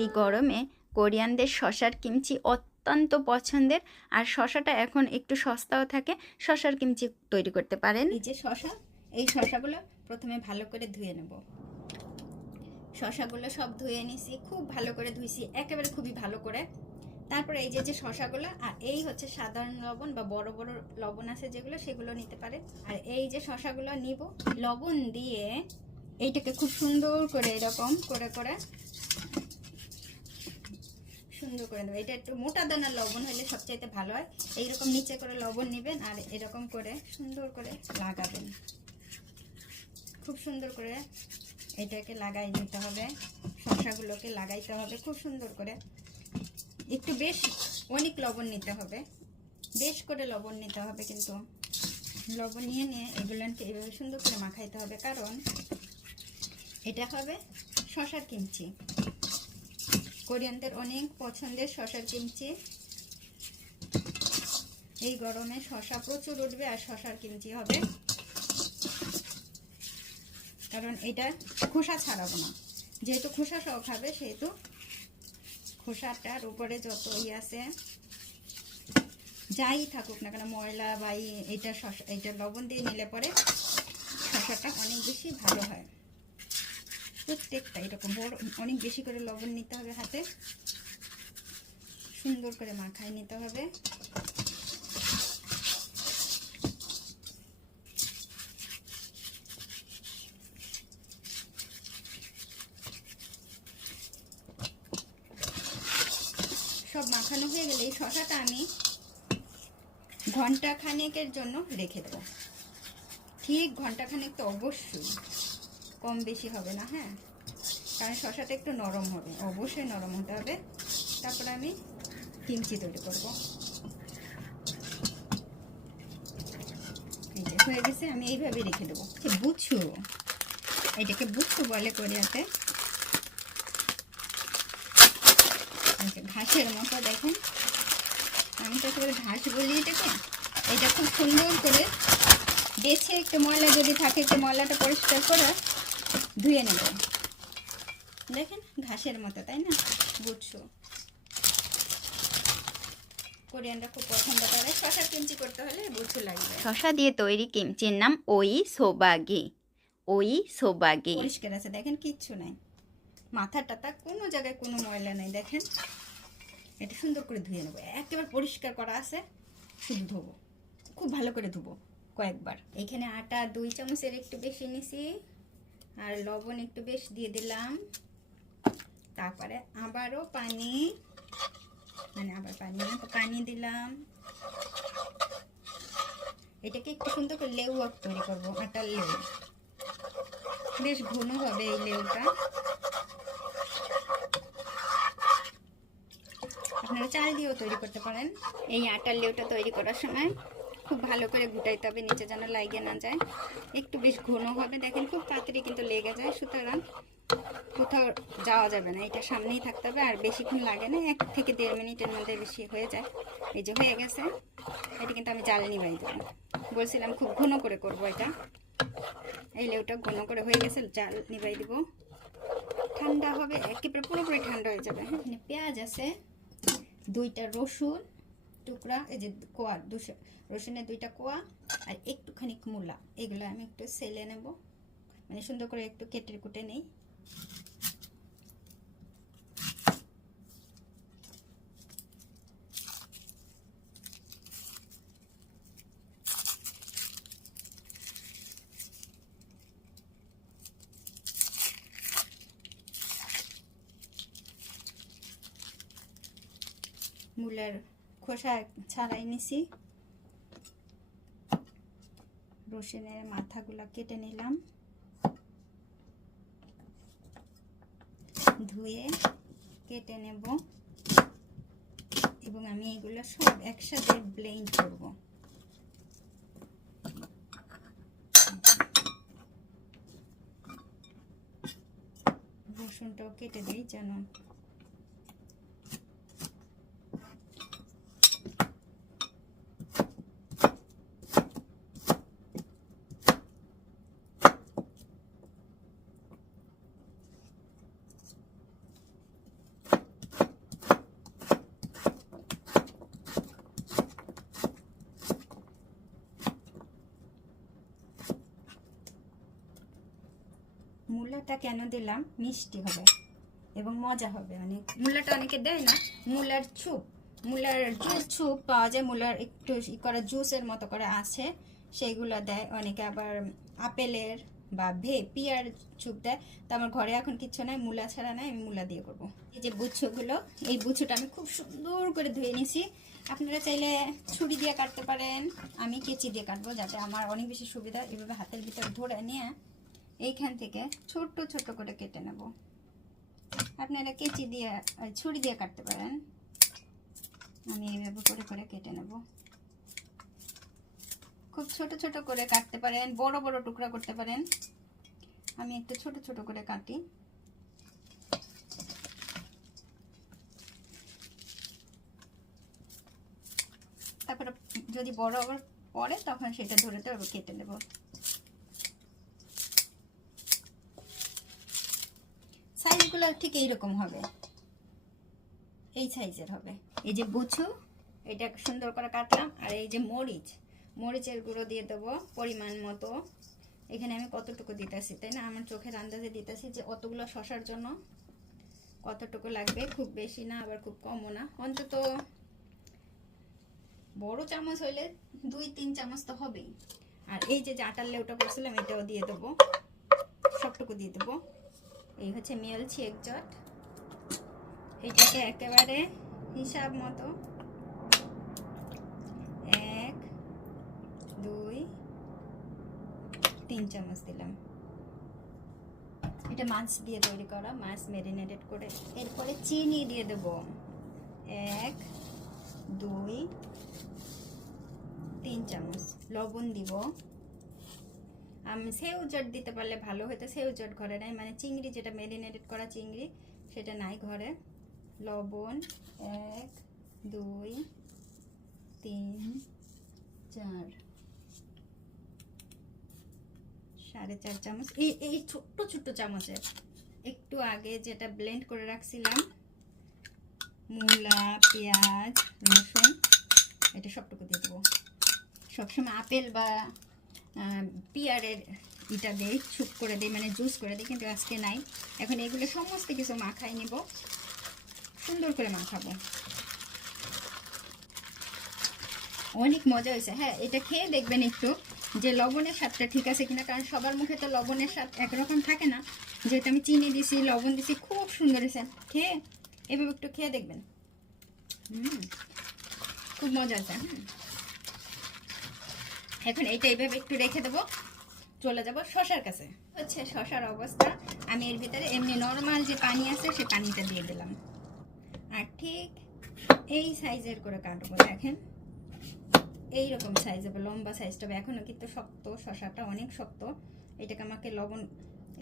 এই গরমে কোরিয়ানদের শশার কিমচি অত্যন্ত পছন্দের। আর শশাটা এখন একটু সস্তাও থাকে, শশার কিমচি তৈরি করতে পারেন। এই যে শশা, এই শশাগুলো প্রথমে ভালো করে ধুয়ে নেব। শশাগুলো সব ধুয়ে নিছি, খুব ভালো করে ধুইছি, একেবারে খুবই ভালো করে। তারপরে এই যে যে শশাগুলো, আর এই হচ্ছে সাধারণ লবণ বা বড় বড় লবণ আছে যেগুলো, সেগুলো নিতে পারে আর এই যে শশাগুলো নিব, লবণ দিয়ে এইটাকে খুব সুন্দর করে এরকম করে করে সুন্দর করে দেবো এটা একটু মোটা দানার লবণ হলে সবচাইতে ভালো হয়। এইরকম নিচে করে লবণ নেবেন আর এরকম করে সুন্দর করে লাগাবেন। খুব সুন্দর করে এটাকে লাগাই নিতে হবে। শসাগুলোকে লাগাইতে হবে খুব সুন্দর করে। একটু বেশ অনেক লবণ নিতে হবে। বেশ করে লবণ নিতে হবে কিন্তু। লবণ নিয়ে নিয়ে এগুলোকে এভাবে সুন্দর করে মাখাইতে হবে। কারণ এটা হবে শশার কিমচি। কোরিয়ানদের অনেক পছন্দের শশার কিমচি। এই গরমে শশা প্রচুর উঠবে আর শশার কিমচি হবে। কারণ এটা খোসা ছাড়াবো না। যেহেতু খোসা সহ খাবে, সেহেতু খোসাটার উপরে যত ই আছে, যাই থাকুক না কেন, ময়লা বা এটা শশা, এটা লবণ দিয়ে নিলে পরে শশাটা অনেক বেশি ভালো হয়। প্রত্যেকটা, এরকম বড়, অনেক বেশি করে লবণ নিতে হবে হাতে। সুন্দর করে মাখায় নিতে হবে। সব মাখানো হয়ে গেলে এই শশাটা আমি ঘণ্টা খানেকের জন্য রেখে দেবো। ঠিক ঘণ্টা খানেক তো অবশ্যই। কম বেশি হবে না হ্যাঁ? কারণ শশাটা একটু নরম হবে, অবশ্যই নরম হতে হবে। তারপরে আমি কিমচি তৈরি করব। এই যে হয়ে গেছে, আমি এইভাবে রেখে দেবো। বুঝছ এটাকে বুঝছ বলে কোরিয়াতে। ঘাসের মতো, দেখেন। আমি তো একেবারে ঘাস বলি এটাকে। এটা খুব সুন্দর করে বেছে একটু ময়লা যদি থাকে, একটু ময়লাটা পরিষ্কার করে ধুয়ে নেব। দেখেন ঘাসের মতো তাই না? বুঝছ কোরিয়ানরা খুব পছন্দ করে। শশা কিমচি করতে হলে লাগবে। শশা দিয়ে তৈরি কিমচির নাম ওই সোবাগি। ওই সোবাগি। পরিষ্কার আছে দেখেন কিচ্ছু নাই। মাথা টাথা কোনো জায়গায় কোনো ময়লা নাই দেখেন। এটা সুন্দর করে ধুয়ে নেব। একেবারে পরিষ্কার করা আছে শুধু ধোবো। খুব ভালো করে ধুবো কয়েকবার। এখানে আটা দুই চামচের একটু বেশি নিছি। আর লবণ একটু বেশ দিয়ে দিলাম। তারপরে আবারও পানি মানে আবার পানি পানি দিলাম। এটাকে একটু সুন্দর করে লেউ তৈরি করব, আটার লেউ। বেশ ঘন হবে এই লেউটা। আপনারা চাল দিয়েও তৈরি করতে পারেন। এই আটার লেউটা তৈরি করার সময় খুব ভালো করে গুটাইতে হবে, নিচে যেন লাগে না যায়। একটু বেশ ঘন হবে, দেখেন খুব তাড়াতাড়ি কিন্তু লেগে যায়, সুতরাং কোথাও যাওয়া যাবে না, এটা সামনেই থাকতে হবে, আর বেশিক্ষণ লাগে না, এক থেকে দেড় মিনিটের মধ্যে বেশি হয়ে যায়। এই যে হয়ে গেছে, এটা কিন্তু আমি জাল নিবাই দেবো বলছিলাম খুব ঘন করে করব এটা। এই লেউটা ঘন করে হয়ে গেছে, জাল নিবাই দিব। ঠান্ডা হবে, একেবারে পুরোপুরি ঠান্ডা হয়ে যাবে হ্যাঁ? পেঁয়াজ আছে, দুইটা রসুন টুকরা, এই যে কোয়া, দুশো, রসুনের দুইটা কোয়া আর একটুখানি মূলা, এগুলো আমি একটু সেলে নেব। মানে সুন্দর করে একটু কেটে কুটে নেই মূলার খোসা ছাড়াই নিছি। রসুনের মাথাগুলো কেটে নিলাম। ধুয়ে কেটে নেব এবং আমি এগুলো সব একসাথে ব্লেন্ড করব। রসুনটাও কেটে দিই যেন মূলাটা কেন দিলাম? মিষ্টি হবে এবং মজা হবে। মানে মূলাটা অনেকে দেয় না। মূলার ছুপ মূলার জুস ছুপ পাওয়া যায়। মূলার একটু ই করা জুসের মতো করে আছে। সেইগুলো দেয়। অনেকে আবার আপেলের বা ভে, পিয়ার ছুপ দেয়। তো আমার ঘরে এখন কিচ্ছু নাই। মূলা ছাড়া নাই। আমি মূলা দিয়ে করব। এই যে বুচ্ছগুলো, এই বুচ্ছটা আমি খুব সুন্দর করে ধুয়ে নিয়েছি আপনারা চাইলে ছুরি দিয়ে কাটতে পারেন। আমি কেচি দিয়ে কাটবো যাতে আমার অনেক বেশি সুবিধা এভাবে হাতের ভিতর ধরে নিয়ে এইখান থেকে ছোট্ট ছোট্ট করে কেটে নেব। আপনারা কেচি দিয়ে ছুরি দিয়ে কাটতে পারেন। আমি এইভাবে করে করে কেটে নেব। খুব ছোট ছোট করে কাটতে পারেন, বড় বড় টুকরা করতে পারেন। আমি একটু ছোট ছোট করে কাটি। তারপরে যদি বড় আবার পরে তখন সেটা ধরে তো কেটে নেব। সাইজগুলো ঠিক এইরকম হবে। এই সাইজের হবে। এই যে বুছু, এটা সুন্দর করে কাটলাম। আর এই যে মরিচ, মরিচের গুঁড়ো দিয়ে দেবো পরিমাণ মতো। এখানে আমি কতটুকু দিতেছি, তাই না? আমার চোখের আন্দাজে দিতেছি যে অতগুলো শশার জন্য কতটুকু লাগবে। খুব বেশি না, আবার খুব কমও না। অন্তত বড় চামচ হইলে দুই, তিন চামচ তো হবেই। আর এই যে যে আটার লেউটা করছিলাম, এটাও দিয়ে দেবো। সবটুকু দিয়ে দেবো। এই হচ্ছে মিলছি একজট। এটাকে একেবারে হিসাব মতো। এক, দুই, তিন চামচ দিলাম। এটা মাছ দিয়ে তৈরি করা, মাছ ম্যারিনেটেড করে। এরপরে চিনি দিয়ে দেবো। এক, দুই, তিন চামচ। লবণ দিব। আমি সেউ জট দিতে পারলে ভালো হতো সেউ জট ঘরে নাই মানে চিংড়ি যেটা ম্যারিনেটেড করা চিংড়ি, সেটা নাই ঘরে। লবণ, এক, দুই, তিন, চার, সাড়ে চার চামচ। এই এই ছোট্ট ছোট্ট চামচের। একটু আগে যেটা ব্লেন্ড করে রাখছিলাম, মূলা, পেঁয়াজ, রসুন, এটা সবটুকু দিয়ে দেবো। সবসময় আপেল বা পিয়ারের ইটা দেই ছুপ করে দিই মানে জুস করে দিই, কিন্তু আজকে নাই। এখন এগুলো সমস্ত কিছু মাখাই নিব। সুন্দর করে মাখাবো। অনেক মজা হয়েছে। হ্যাঁ এটা খেয়ে দেখবেন একটু যে লবণের স্বাদটা ঠিক আছে কিনা, কারণ সবার মুখে তো লবণের স্বাদ একরকম থাকে না। যেহেতু আমি চিনি দিছি, লবণ দিছি, খুব সুন্দর হয়েছে। খেয়ে, এভাবে একটু খেয়ে দেখবেন। হুম, খুব মজা আছে হুম। এখন এইটা এইভাবে একটু রেখে দেবো। চলে যাব শশার কাছে। হচ্ছে শশার অবস্থা। আমি এর ভিতরে এমনি নর্মাল যে পানি আছে, সে পানিটা দিয়ে দিলাম। আর ঠিক এই সাইজের করে কাটবো, দেখেন। এইরকম সাইজ হবে লম্বা সাইজটা হবে। এখনও কিন্তু শক্ত, শশাটা অনেক শক্ত। এটাকে আমাকে লবণ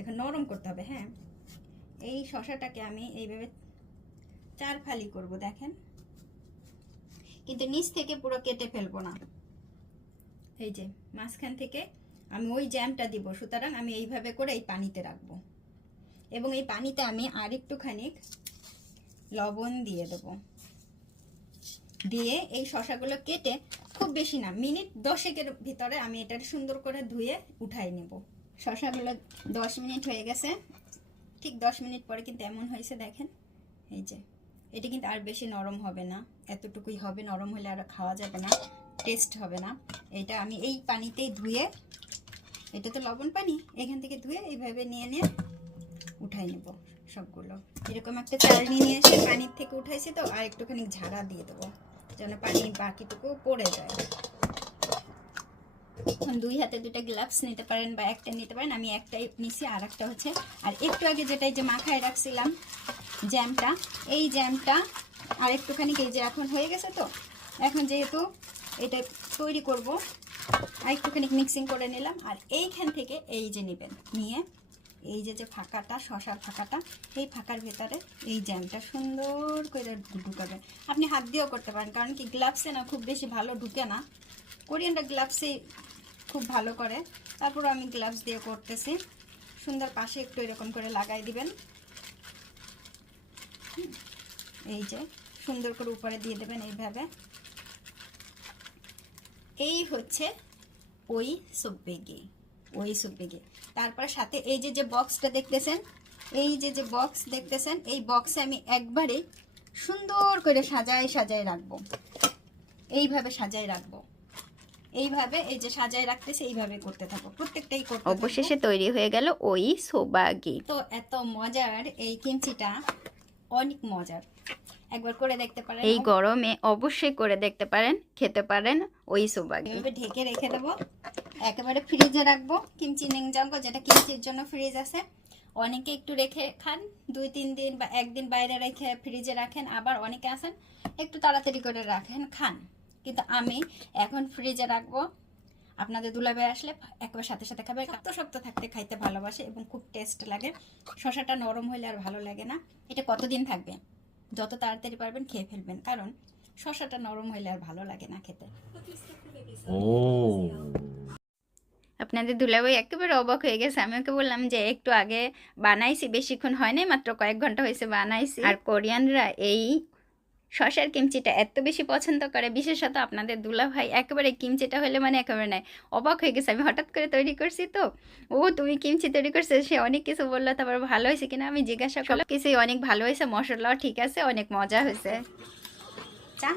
এখন নরম করতে হবে হ্যাঁ। এই শশাটাকে আমি এইভাবে চার ফালি করব, দেখেন। কিন্তু নিচ থেকে পুরো কেটে ফেলব না। এই যে, মাঝখান থেকে আমি ওই জ্যামটা দিব, সুতরাং আমি এইভাবে করে এই পানিতে রাখব। এবং এই পানিতে আমি আর একটুখানি লবণ দিয়ে দেবো। দিয়ে এই শশাগুলো কেটে খুব বেশি না, মিনিট দশেকের ভিতরে আমি এটা সুন্দর করে ধুয়ে উঠাই নেব। শশাগুলো দশ মিনিট হয়ে গেছে। ঠিক দশ মিনিট পরে কিন্তু এমন হয়েছে, দেখেন। এই যে, এটা কিন্তু আর বেশি নরম হবে না। এতটুকুই হবে, নরম হলে আর খাওয়া যাবে না। টেস্ট হবে না। এটা আমি এই পানিতেই ধুয়ে এটা তো লবণ পানি, এখান থেকে ধুয়ে এইভাবে নিয়ে নিয়ে উঠাই নেব সবগুলো। এরকম একটা চালনি নিয়ে এসে পানির থেকে উঠাইছি তো, আর একটুখানি ঝাড়া দিয়ে দেবো, যেন পানি বাকিটুকু পড়ে যায়। দুই হাতে দুটা গ্লাভস নিতে পারেন বা একটা নিতে পারেন, আমি একটাই নিছি আর একটা হচ্ছে। আর একটু আগে যেটাই যে মাখায় রাখছিলাম জ্যামটা, এই জ্যামটা আর একটুখানি এই যে এখন হয়ে গেছে তো, এখন যেহেতু এটা তৈরি করব। একটুখানি মিক্সিং করে নিলাম। আর এইখান থেকে এই যে নেবেন, নিয়ে এই যে যে ফাঁকাটা, শশার ফাঁকাটা, এই ফাঁকার ভেতরে এই জ্যামটা সুন্দর করে ঢুকাবেন। আপনি হাত দিয়েও করতে পারেন, কারণ কি গ্লাভসে না খুব বেশি ভালো ঢুকে না। কোরিয়ানটা গ্লাভসে খুব ভালো করে। তারপর আমি গ্লাভস দিয়ে করতেছি। সুন্দর পাশে একটু এরকম করে লাগাই দিবেন। এই যে সুন্দর করে উপরে দিয়ে দেবেন এইভাবে। এই হচ্ছে ওই সব্বেগি ওই সুপিকে তারপর সাথে এই যে যে বক্সটা দেখতেছেন এই যে যে বক্স দেখতেছেন এই বক্সে আমি একবারে সুন্দর করে সাজায় সাজায় রাখব। এইভাবে সাজায় রাখব। এইভাবে এই যে সাজায় রাখতেছে এইভাবে করতে থাকব। প্রত্যেকটাই করতে অবশেষে তৈরি হয়ে গেল ওই সোবাগি তো এত মজার এই কিমচিটা অনেক মজার। একবার করে দেখতে পারেন এই গরমে অবশ্যই করে দেখতে পারেন খেতে পারেন ওই সোবাগি এভাবে ঢেকে রেখে দেবো। একেবারে ফ্রিজে রাখব। কিমচি নিংজাঙ্গ যেটা কিমচির জন্য ফ্রিজ আছে অনেকে একটু রেখে খান। দুই তিন দিন বা একদিন বাইরে রেখে ফ্রিজে রাখেন। আবার অনেকে আসেন একটু তাড়াতাড়ি করে রাখেন খান। কিন্তু আমি এখন ফ্রিজে রাখব। আপনাদের দুলাবে আসলে একবার সাথে সাথে খাবে। শক্ত শক্ত থাকতে খাইতে ভালোবাসে এবং খুব টেস্ট লাগে। শসাটা নরম হলে আর ভালো লাগে না। এটা কতদিন থাকবে? যত তাড়াতাড়ি পারবেন খেয়ে ফেলবেন। কারণ শশাটা নরম হইলে আর ভালো লাগে না খেতে। ও। আপনাদের দুলাভাই একেবারে অবাক হয়ে গেছে। আমি ওকে বললাম যে একটু আগে বানাইছি বেশিক্ষণ হয় নাই মাত্র কয়েক ঘণ্টা হয়েছে বানাইছি। আর কোরিয়ানরা এই শশার কিমচিটা এত বেশি পছন্দ করে বিশেষত আপনাদের দুলা ভাই একেবারে কিমচিটা হলে মানে একেবারে নাই। অবাক হয়ে গেছে। আমি হঠাৎ করে তৈরি করছি তো। ও তুমি কিমচি তৈরি করছ? সে অনেক কিছু বলল তারপর ভালো হয়েছে কিনা আমি জিজ্ঞাসা করলাম। কিছুই অনেক ভালো হয়েছে মশলাও ঠিক আছে অনেক মজা হয়েছে। চা?